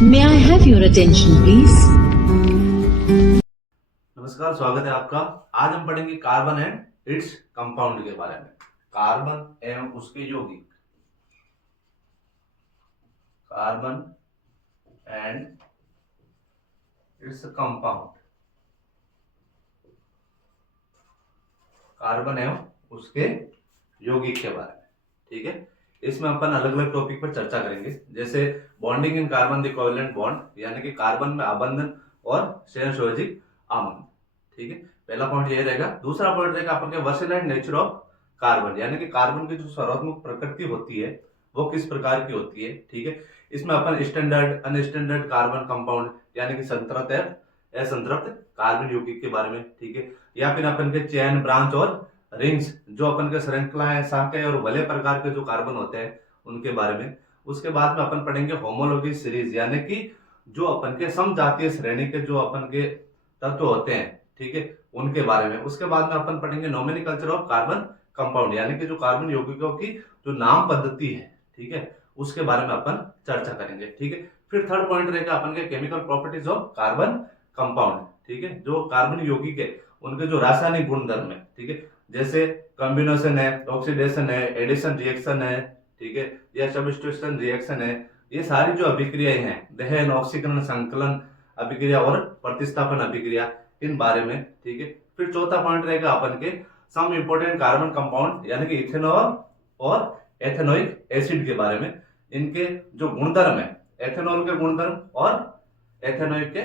May I have your attention, please? नमस्कार, स्वागत है आपका। आज हम पढ़ेंगे कार्बन एंड इट्स कंपाउंड के बारे में। कार्बन एवं उसके यौगिक, carbon and its compound, carbon एवं उसके यौगिक के बारे में। ठीक है, इसमें अपन अलग अलग टॉपिक पर चर्चा करेंगे, जैसे bonding in carbon the covalent bond, यानी कि कार्बन में आबंधन और सहसंयोजक आबंधन। ठीक है, पहला पॉइंट ये रहेगा। दूसरा पॉइंट रहेगा अपन के वर्सेटाइल नेचर ऑफ कार्बन, यानी कि कार्बन की जो सर्वात्मक प्रकृति होती है वो किस प्रकार की होती है। ठीक है, इसमें अपन स्टैंडर्ड अनस्टैंडर्ड कार्बन कंपाउंड, यानी कि संतृप्त या असंतृप्त कार्बन यौगिक के बारे में। ठीक है, या फिर अपन के चैन, ब्रांच और रिंग्स, जो अपन के श्रृंखलाएं, शाखाएं और वलय प्रकार के जो कार्बन होते हैं उनके बारे में। उसके बाद में अपन पढ़ेंगे होमोलॉजी सीरीज, यानी कि जो अपन के समजातीय श्रेणी के जो अपन के तत्व होते हैं, ठीक है, उनके बारे में। उसके बाद में अपन पढ़ेंगे नोमेनक्लेचर ऑफ कार्बन कंपाउंड, यानी कि जो कार्बन यौगिकों की जो नाम पद्धति है, ठीक है, उसके बारे में अपन चर्चा करेंगे। ठीक है, फिर थर्ड पॉइंट रहेगा अपन के chemical properties of carbon compound. ठीक है, जो कार्बन यौगिक है उनके जो रासायनिक गुणधर्म है, ठीक है, जैसे कॉम्बिनेशन है, ऑक्सीडेशन है, एडिशन रिएक्शन है, ठीक है, या सब्स्टिट्यूशन रिएक्शन है, ये सारी जो अभिक्रियाएं हैं, दहन, ऑक्सीकरण, संकलन अभिक्रिया और प्रतिस्थापन अभिक्रिया, इन बारे में। ठीक है, फिर चौथा पॉइंट रहेगा अपन के सम इंपोर्टेंट कार्बन कंपाउंड, यानी कि इथेनॉल और एथेनोइक एसिड के बारे में। इनके जो गुणधर्म है, एथेनॉल के गुणधर्म और एथेनोइक के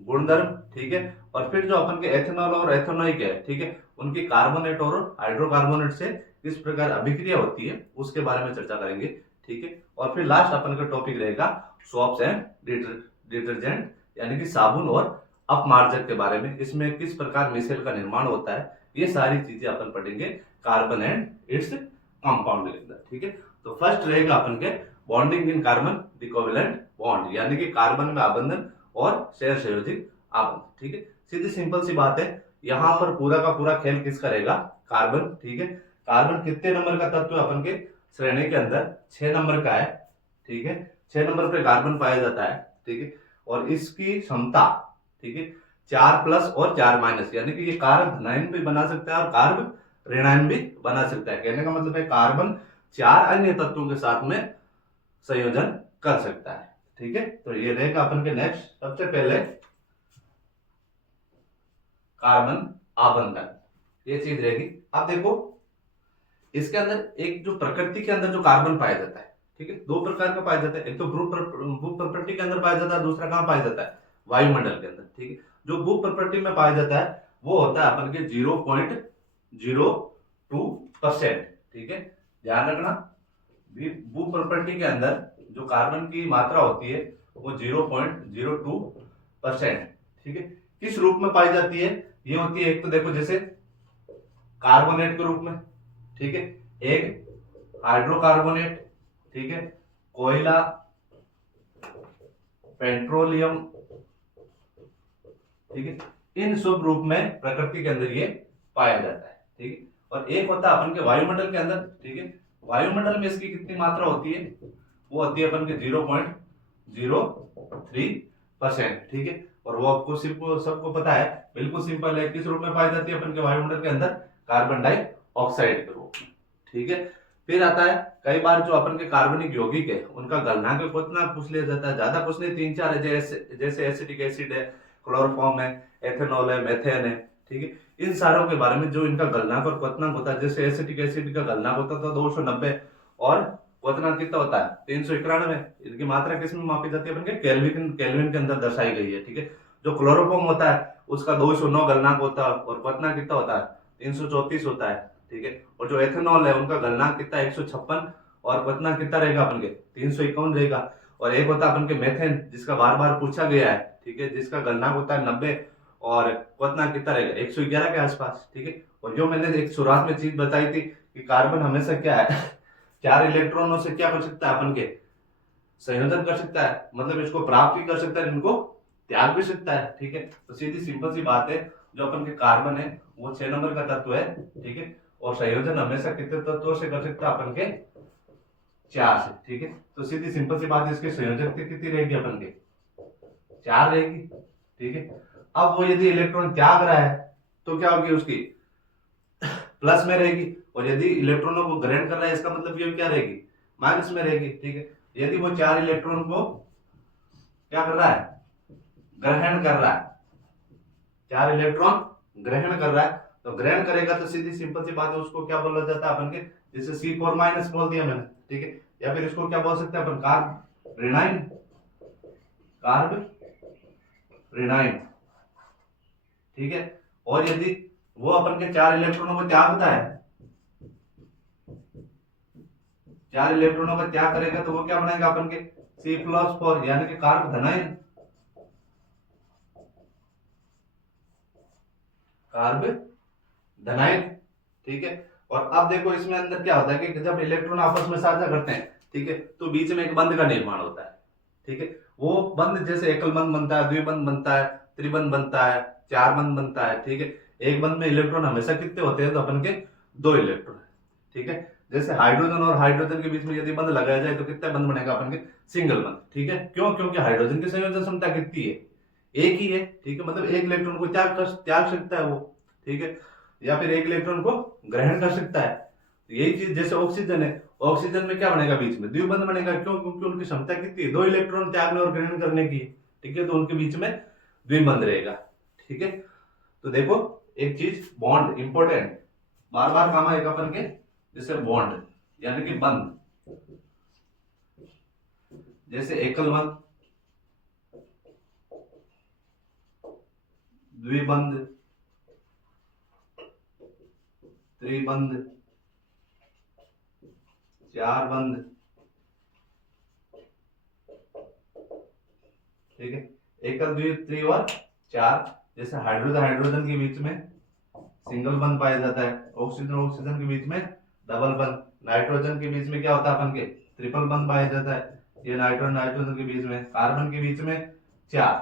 गुणधर्म। ठीक है, और फिर जो अपन के एथेनॉल और एथेनोइक है, ठीक है, उनकी कार्बोनेट और हाइड्रोकार्बोनेट से किस प्रकार अभिक्रिया होती है उसके बारे में चर्चा करेंगे। ठीक है, और फिर लास्ट अपन का टॉपिक रहेगा सोप्स एंड डिटर्जेंट, यानी कि साबुन और अपमार्जक के बारे में। इसमें किस प्रकार मिसेल का निर्माण होता है, ये सारी चीजें अपन पढ़ेंगे कार्बन एंड इट्स कंपाउंड के अंदर। ठीक है, तो फर्स्ट रहेगा अपन के bonding in carbon the covalent bond, यानी कि कार्बन में आबंधन और सहसंयोजक आबंधन। ठीक है, सीधी सिंपल सी बात है, यहाँ पर पूरा का पूरा खेल किसका रहेगा, कार्बन। ठीक है, कार्बन कितने नंबर का तत्व है अपन के श्रेणी के अंदर, 6 नंबर का है। ठीक है, 6 नंबर पे कार्बन पाया जाता है। ठीक है, और इसकी क्षमता, ठीक है, 4 प्लस और 4 माइनस, यानी कि ये कार्ब धनायन भी बना सकता है और कार्ब ऋणायन भी बना सकता है। कहने का मतलब है कार्बन 4 अन्य तत्वों के साथ में संयोजन कर सकता है। ठीक है, तो ये रहेगा अपन के नेक्स्ट। सबसे पहले कार्बन आबंधन, ये चीज रहेगी। अब देखो, इसके अंदर एक जो प्रकृति के अंदर जो कार्बन पाया जाता है, ठीक है, 2 प्रकार का पाया जाता है। एक तो भू प्रॉपर्टी के अंदर पाया जाता है, दूसरा कहां पाया जाता है, वायुमंडल के अंदर। ठीक है, जो भू प्रॉपर्टी में पाया जाता है वो होता है अपन के 0.02%। ठीक है, ध्यान रखना, भू प्रॉपर्टी के अंदर जो कार्बन की मात्रा होती है वो 0.02%। ठीक है, किस रूप में पाई जाती है, ये होती है एक तो देखो जैसे कार्बोनेट के रूप में, ठीक है, एक हाइड्रोकार्बोनेट, ठीक है, कोयला, पेट्रोलियम, ठीक है, इन सब रूप में प्रकृति के अंदर ये पाया जाता है। ठीक है, और एक होता है अपन के वायुमंडल के अंदर। ठीक है, वायुमंडल में इसकी कितनी मात्रा होती है, वो होती है अपन के 0.03%। ठीक है, और वो आपको सबको पता है, बिल्कुल सिंपल है, किस रूप में पाई जाती है अपन के वायुमंडल के अंदर, कार्बन डाइऑक्साइड के रूप में। ठीक है, फिर आता है कई बार जो अपन के कार्बनिक यौगिक है उनका गलनांक कितना पूछ लिया जाता है, ज्यादा कुछ नहीं, 3-4 है, जैसे एसिटिक एसिड है, क्लोरोफॉर्म है, एथेनॉल है, मेथेन है। ठीक है, इन सारों के बारे में जो इनका गलनांक और क्वथनांक होता है, जैसे एसिटिक एसिड का गलनांक होता था 290 और क्वथनांक कितना होता है 391। इनकी मात्रा किस में मापी जाती है, अपन के केल्विन के अंदर दर्शाई गई है। ठीक है, जो क्लोरोफॉर्म होता है उसका 209 गलनांक होता है और क्वथनांक कितना होता है 334 होता है। ठीक है, और जो एथेनॉल है उनका गलनांक कितना 156 और क्वथनांक कितना रहेगा अपन के 351 रहेगा। और एक होता है अपन के मेथेन, जिसका बार बार पूछा गया है, ठीक है, जिसका गलनांक होता है 90 और क्वथनांक कितना रहेगा 111 के आसपास। ठीक है, और जो मैंने एक शुरुआत में चीज बताई थी कि कार्बन हमेशा क्या है 4 इलेक्ट्रॉनों से क्या कर सकता है अपन के, संयोजन कर सकता है, मतलब इसको प्राप्त भी कर सकता है, इनको त्याग भी सकता है। ठीक है, तो सीधी सिंपल सी बात है, जो अपन के कार्बन है वो 6 नंबर का तत्व है। ठीक है, और संयोजन हमेशा कितने तत्वों से कर सकता है, अपन के 4 से। ठीक है, तो सीधी सिंपल सी बात है, इसकी संयोजकता कितनी रहेगी अपन के 4 रहेगी, ठीक है। अब वो यदि इलेक्ट्रॉन त्याग रहा है तो क्या होगी उसकी प्लस में रहेगी, और यदि इलेक्ट्रॉनों को ग्रहण कर रहा है इसका मतलब ये क्या रहेगी माइनस में रहेगी, ठीक है। यदि वो 4 इलेक्ट्रॉन को क्या कर रहा है ग्रहण कर रहा है, 4 इलेक्ट्रॉन ग्रहण कर रहा है, तो ग्रहण करेगा तो सीधी सिंपल सी बात है उसको क्या बोला जाता है अपन के, जैसे C4 माइनस बोल दिया मैंने, ठीक है। या फिर इसको क्या बोल सकते हैं अपन कार्ब रेनाइन, ठीक है। और यदि वो अपन के 4 इलेक्ट्रॉनों को त्यागता है, 4 इलेक्ट्रॉनों का त्याग करेगा तो वो क्या बनाएगा अपन के C+4 यानी कि कार्ब धनायन, ठीक है। और अब देखो इसमें अंदर क्या होता है कि जब इलेक्ट्रॉन आपस में साझा करते हैं, ठीक है, तो बीच में एक बंध का निर्माण होता है, ठीक है। वो बंध जैसे एकल बंध बनता है, द्विबंध बनता है, त्रिबंध बनता है, चार बंध बनता है, ठीक है। एक बंध में इलेक्ट्रॉन हमेशा कितने होते हैं, तो अपन के 2 इलेक्ट्रॉन, ठीक है। जैसे हाइड्रोजन और हाइड्रोजन के बीच में यदि बंध लगाया जाए तो कितना बंध बनेगा अपन के सिंगल बंध, ठीक है। क्यों? क्योंकि हाइड्रोजन की संयोजन क्षमता कितनी है, एक ही है, ठीक है। मतलब एक इलेक्ट्रॉन को त्याग सकता है वो, ठीक है, या फिर एक इलेक्ट्रॉन को ग्रहण कर सकता है। यही चीज जैसे ऑक्सीजन है, ऑक्सीजन में क्या बनेगा बीच में द्विबंध बनेगा, क्यों? क्योंकि उनकी क्षमता कितनी है 2 इलेक्ट्रॉन त्यागने और ग्रहण करने की, ठीक है। तो उनके बीच में द्विबंध रहेगा, ठीक है। तो देखो एक चीज बॉन्ड इंपॉर्टेंट बार बार काम आएगा अपन के, जैसे बॉन्ड यानी कि बंध, जैसे एकल बंध, द्विबंध, त्रिबंध, चार बंध, ठीक है। एकल, द्वि, त्रि और चार। जैसे हाइड्रोजन हाइड्रोजन के बीच में सिंगल बंध पाया जाता है, ऑक्सीजन ऑक्सीजन के बीच में डबल बंध, नाइट्रोजन के बीच में क्या होता है अपन के ट्रिपल बंध पाया जाता है, ये नाइट्रोजन नाइट्रोजन के बीच में, कार्बन के बीच में 4,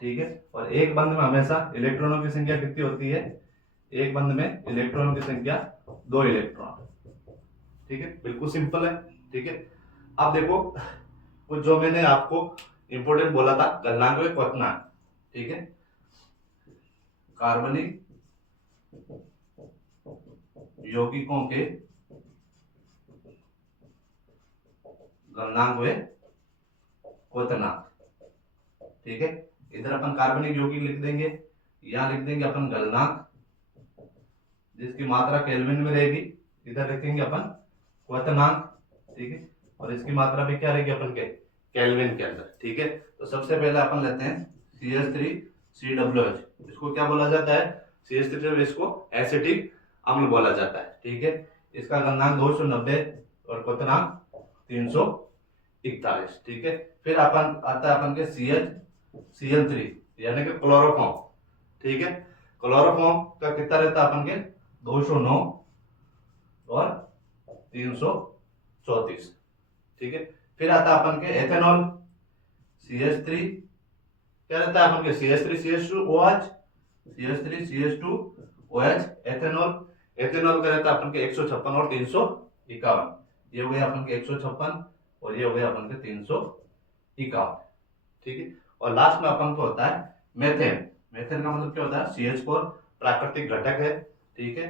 ठीक है। और एक बंध में हमेशा इलेक्ट्रॉनों की संख्या कितनी होती है, एक बंध में इलेक्ट्रॉन की संख्या 2 इलेक्ट्रॉन, ठीक है। बिल्कुल सिंपल है, ठीक है। अब देखो कुछ जो मैंने आपको इंपोर्टेंट बोला था गलनांक व क्वथनांक, ठीक है। कार्बनिक यौगिकों के गलनांक व क्वथनांक, ठीक है। इधर अपन कार्बनिक यौगिक लिख देंगे, यहां लिख देंगे अपन गलनांक जिसकी मात्रा केल्विन में रहेगी, इधर लिखेंगे अपन क्वथनांक, ठीक है। और इसकी मात्रा भी क्या रहेगी अपन के केल्विन के अंदर, ठीक है। तो सबसे पहले अपन लेते हैं CH3COOH, इसको क्या बोला जाता है CH3, इसको एसिटिक अम्ल बोला जाता है, ठीक है। इसका गलनांक 290 और क्वथनांक 341, ठीक है। फिर अपन आता है अपन के CH3 यानी कि क्लोरोफॉर्म, ठीक है। क्लोरोफॉर्म का कितना रहता है अपन के 209 और 334, ठीक है। फिर आता अपन के एथेनॉल CH3, क्या रहता है अपन के CH3CH2OH, CH3CH2OH, एथेनॉल, एथेनॉल का रहता है अपन के 156 और 351, ये हो गया अपन के 156 और ये हो गया अपन के 351, ठीक है। और लास्ट में अपन को होता है मेथेन, मेथेन का मतलब क्या होता है CH4 प्राकृतिक घटक है, ठीक है।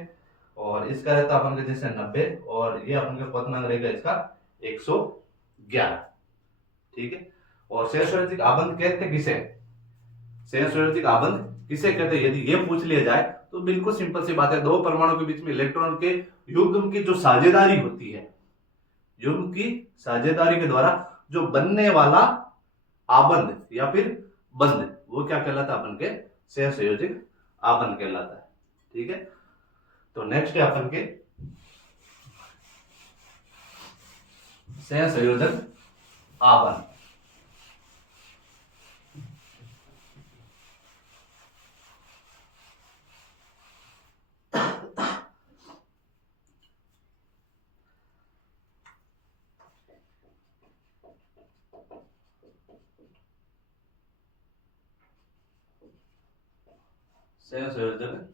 और इसका रहता है अपन के जैसे 90 और ये अपन का क्वथनांक रहेगा इसका 111, ठीक है। और सहसंयोजक आबंध कहते किसे, सहसंयोजक आबंध किसे कहते हैं, यदि ये पूछ लिया जाए तो बिल्कुल सिंपल सी बात है, दो परमाणु के बीच में इलेक्ट्रॉन के युग्म की जो साझेदारी होती है, युग्म की साझेदारी के द्वारा जो बनने वाला आबंध या फिर बंध, वो क्या कहलाता है अपन के सहसंयोजक आबंध कहलाता है, ठीक है। तो नेक्स्ट है अपन के सहसंयोजक आबंध। सहसंयोजक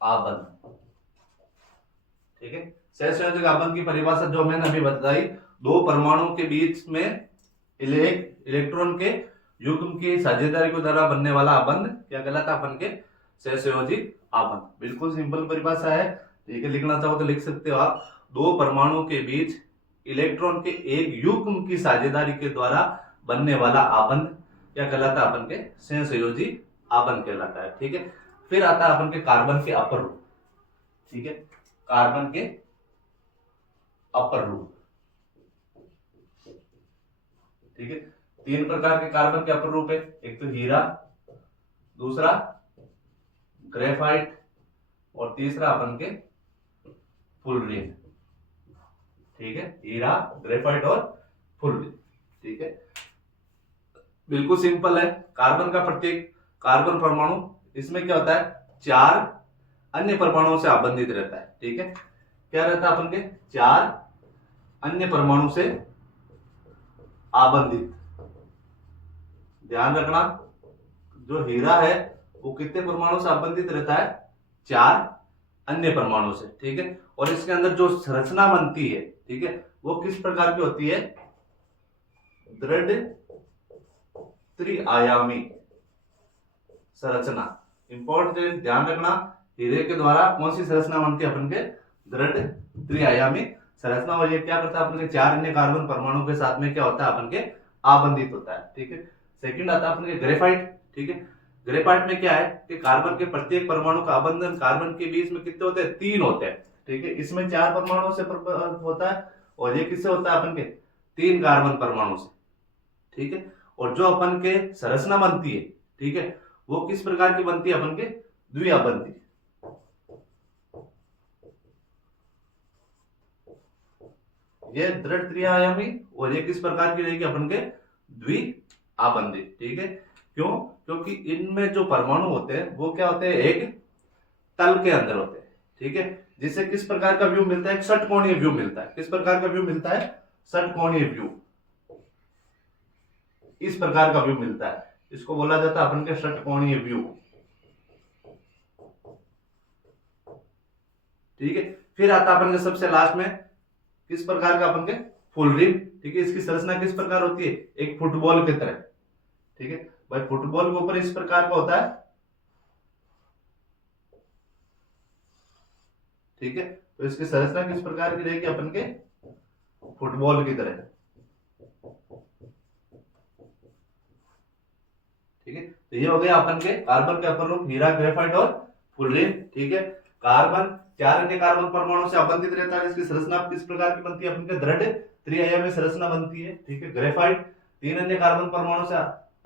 आबंध, ठीक है। सहसंयोजक आबंध की परिभाषा जो मैंने अभी बताई, दो परमाणुओं के बीच में इलेक्ट्रॉन के युग्म की साझेदारी के द्वारा बनने वाला आबंध क्या कहलाता है? अपन के सहसंयोजी आबंध। बिल्कुल सिंपल परिभाषा है, ठीक है। लिखना चाहो तो लिख सकते हो आप। दो परमाणुओं के बीच इलेक्ट्रॉन के एक युग्म की साझेदारी के द्वारा बनने वाला आबंध क्या कहलाता है? अपन के सहसंयोजी आबंध कहलाता है, ठीक है। फिर आता है अपन के कार्बन के अपर रूप, ठीक है। कार्बन के अपर रूप, ठीक है। तीन प्रकार के कार्बन के अपर रूप है, एक तो हीरा, दूसरा ग्रेफाइट और तीसरा अपन के फुलरिन, ठीक है। हीरा, ग्रेफाइट और फुलरिन, ठीक है। बिल्कुल सिंपल है। कार्बन का प्रत्येक कार्बन परमाणु, इसमें क्या होता है? 4 अन्य परमाणुओं से आबंधित रहता है, ठीक है। क्या रहता है? अपन के 4 अन्य परमाणु से आबंधित। ध्यान रखना, जो हीरा है वो कितने परमाणु से आबंधित रहता है? 4 अन्य परमाणु से, ठीक है। और इसके अंदर जो संरचना बनती है, ठीक है, वो किस प्रकार की होती है? दृढ़ त्रिआयामी संरचना। इंपॉर्टेंट, ध्यान रखना, हीरे के द्वारा कौन सी संरचना बनती है? अपन के दृढ़ त्रिआयामी संरचना। और ये क्या करता है? अपन के 4 अन्य कार्बन परमाणु के साथ में क्या होता है? अपन के आबंधित होता है, ठीक है। सेकंड आता है अपन के ग्रेफाइट, ठीक है। ग्रेफाइट में क्या है कि कार्बन के प्रत्येक परमाणु का आबंधन कार्बन के बीच में कितने होते हैं? 3 होते हैं, ठीक है। इसमें 4 परमाणुओं से होता है और ये किससे होता है? अपन के 3 कार्बन परमाणु से, ठीक है। और जो अपन के संरचना बनती है, ठीक है, वो किस प्रकार की बनती है? अपन के द्विआबंधी। ये दृढ़ त्रिआयामी और ये किस प्रकार की रहेगी? अपन के द्विआबंधी, ठीक है। क्यों? क्योंकि इनमें जो परमाणु होते हैं वो क्या होते हैं? एक तल के अंदर होते हैं, ठीक है। जिससे किस प्रकार का व्यू मिलता है? एक षटकोणीय व्यू मिलता है। किस प्रकार का व्यू मिलता है? षटकोणीय व्यू। इस प्रकार का व्यू मिलता है, इसको बोला जाता है अपन के षटकोणीय व्यू, ठीक है। फिर आता अपन के सबसे लास्ट में किस प्रकार का? अपन के फुलरिन, ठीक है। इसकी संरचना किस प्रकार होती है? एक फुटबॉल की तरह, ठीक है भाई। फुटबॉल के ऊपर इस प्रकार का होता है, ठीक है। तो इसकी संरचना किस प्रकार की रहेगी? अपन के फुटबॉल की तरह, ठीक है। तो ये हो गया अपन के कार्बन के अपर रूप, हीरा, ग्रेफाइट और फुलरिन, ठीक है। कार्बन 4 अन्य कार्बन परमाणु से आबंधित रहता है। इसकी संरचना किस प्रकार की बनती है? अपन के दृढ़ त्रिआयामी संरचना बनती है, ठीक है। ग्रेफाइट 3 अन्य कार्बन परमाणु से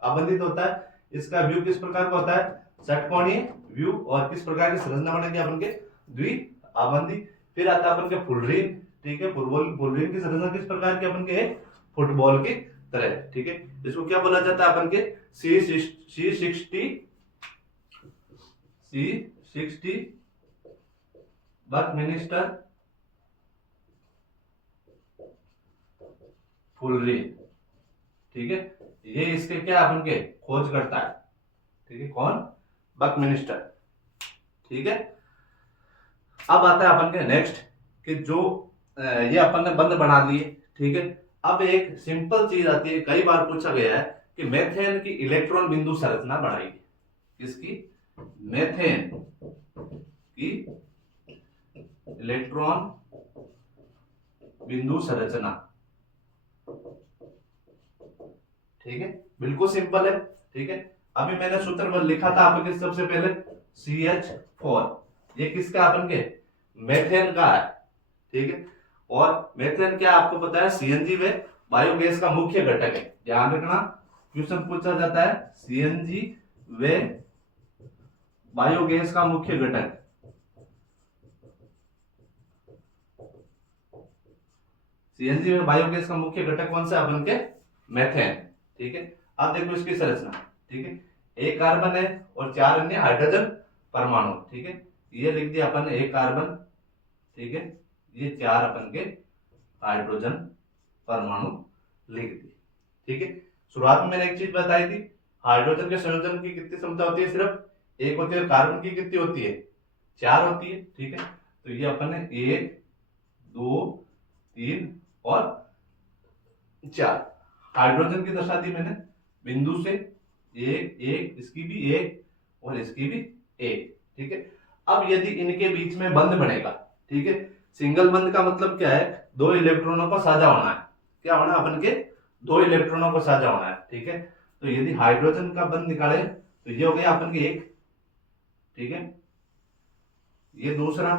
आबंधित होता है। इसका व्यू किस प्रकार का होता है? षटकोणीय व्यू। और किस प्रकार की संरचना बनेगी? अपन के द्विआबंधी। फिर आता है अपन के फुलरिन, ठीक है। फुलरिन की संरचना किस प्रकार की? अपन के फुटबॉल की तरह, ठीक है। इसको क्या बोला जाता है? अपन के C60 बकमिंस्टर फुलरिन, ठीक है। ये इसके क्या अपन के खोज करता है, ठीक है। कौन? बकमिंस्टर, ठीक है। अब आता है अपन के नेक्स्ट कि जो ये अपन ने बंद बना दिए, ठीक है। अब एक सिंपल चीज आती है, कई बार पूछा गया है कि मेथेन की इलेक्ट्रॉन बिंदु संरचना बनाइए। किसकी? मेथेन की इलेक्ट्रॉन बिंदु संरचना, ठीक है। बिल्कुल सिंपल है, ठीक है। अभी मैंने सूत्र लिखा था आपके सबसे पहले CH4, ये किसका? अपन के मेथेन का है, ठीक है। और मेथेन क्या आपको पता है? सीएनजी व बायोगैस का मुख्य घटक है। ध्यान रखना, क्वेश्चन पूछा जाता है सीएनजी व बायोगैस का मुख्य घटक। सीएनजी में बायोगैस का मुख्य घटक कौन सा? अपन के मेथेन, ठीक है। अब देखो इसकी संरचना, ठीक है। एक कार्बन है और 4 अन्य हाइड्रोजन परमाणु, ठीक है। ये लिख दिया अपन ने, एक कार्बन, ठीक है। ये 4 अपन के हाइड्रोजन परमाणु लिख दिए, ठीक है। शुरुआत में मैंने एक चीज बताई थी, हाइड्रोजन के संयोजन की कितनी क्षमता होती है? सिर्फ एक होती है। कार्बन की कितनी होती है? 4 होती है, ठीक है। तो ये अपन ने 1 2 3 और 4 हाइड्रोजन की दशा दी मैंने, बिंदु से एक एक, इसकी भी एक और इसकी भी एक, ठीक है। अब यदि इनके बीच में बंध बनेगा, ठीक है, सिंगल बंध का मतलब क्या है, दो इलेक्ट्रॉनों का साझा होना है, क्या होना है अपन के, दो इलेक्ट्रॉनों को साझा होना है, ठीक है। तो यदि हाइड्रोजन का बंध निकाले तो ये हो गया अपन के एक, ठीक है, ये दूसरा,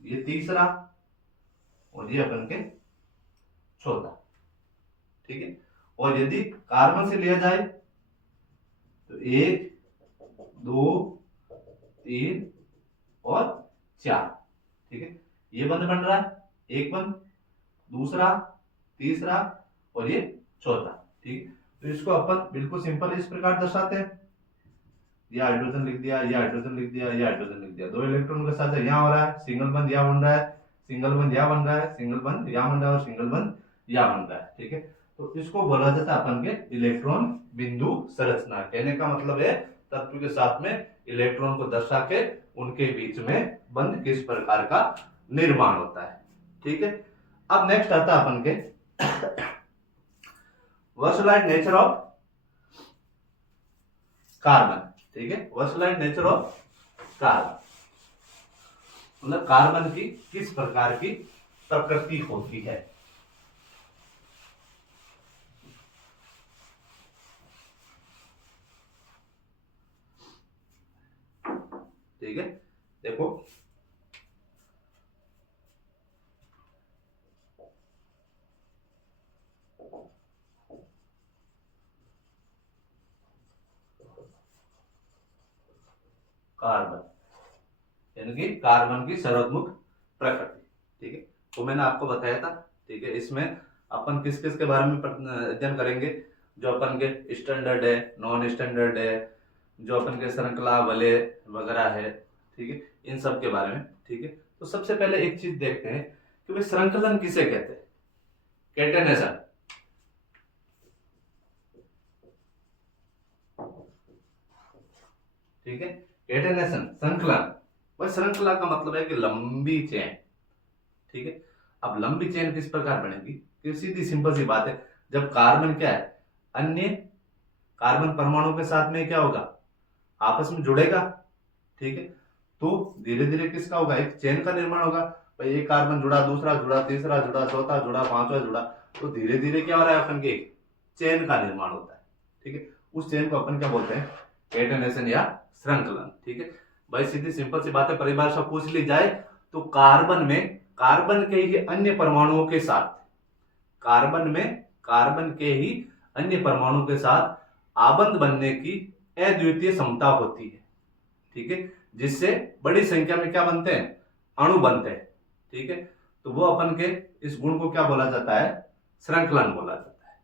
ये तीसरा और ये अपन के चौथा, ठीक है। और यदि कार्बन से लिया जाए तो एक, दो, तीन और चार, ठीक है, ये बंध बन रहा है, एक बंध, दूसरा, तीसरा और ये चौथा, ठीक। तो इसको अपन बिल्कुल सिंपल इस प्रकार दर्शाते हैं, ये हाइड्रोजन लिख दिया, ये हाइड्रोजन लिख दिया, ये हाइड्रोजन लिख दिया, दो इलेक्ट्रॉन का साझा यहाँ हो रहा है, सिंगल बंध यहाँ बन रहा है, सिंगल बंध यहाँ बन रहा है, सिंगल बंध यहाँ बन रहा है और सिंगल बंध यहाँ बन रहा है, ठीक है। तो इसको बोला जाता है अपन के इलेक्ट्रॉन बिंदु संरचना। कहने का मतलब है तत्व के साथ में इलेक्ट्रॉन को दर्शा के उनके बीच में बंध किस प्रकार का निर्माण होता है, ठीक है। अब नेक्स्ट आता है अपन के वर्सलाइट नेचर ऑफ कार्बन, ठीक है, वर्सलाइट नेचर ऑफ कार्बन मतलब कार्बन की किस प्रकार की प्रकृति होती है। ठीक है, देखो कार्बन यानी कि कार्बन की सर्वोत्मुख प्रकृति, ठीक है। तो मैंने आपको बताया था, ठीक है, इसमें अपन किस किस के बारे में अध्ययन करेंगे, जो अपन के स्टैंडर्ड है, नॉन स्टैंडर्ड है, जो अपन के श्रृंखला वलय वगैरह है, ठीक है, इन सब के बारे में, ठीक है। तो सबसे पहले एक चीज देखते हैं कि भाई श्रृंखलन किसे कहते हैं, कैटेनेशन, ठीक है, कैटेनेशन श्रृंखलन, वह श्रृंखला का मतलब है कि लंबी चेन, ठीक है। अब लंबी चेन किस प्रकार बनेगी, कि सीधी सिंपल सी बात है, जब कार्बन क्या है, अन्य कार्बन परमाणु के साथ में क्या होगा, आपस में जुड़ेगा, ठीक है, तो धीरे धीरे किसका होगा, एक चेन का निर्माण होगा। भाई एक कार्बन जुड़ा, दूसरा जुड़ा, तीसरा जुड़ा, चौथा जुड़ा, पांचवा जुड़ा, तो धीरे धीरे क्या हो रहा है, अपन के चेन का निर्माण होता है, ठीक है। उस चेन को अपन क्या बोलते हैं, कैटेनेशन या श्रृंखलन, ठीक है। भाई सीधी सिंपल सी बात है, परिभाषा पूछ ली जाए तो कार्बन में कार्बन के ही अन्य परमाणुओं के साथ, कार्बन में कार्बन के ही अन्य परमाणु के साथ आबंध बनने की अद्वितीय क्षमता होती है, ठीक है, जिससे बड़ी संख्या में क्या बनते हैं, अणु बनते हैं, ठीक है। तो वो अपन के इस गुण को क्या बोला जाता है, श्रृंखलन बोला जाता है।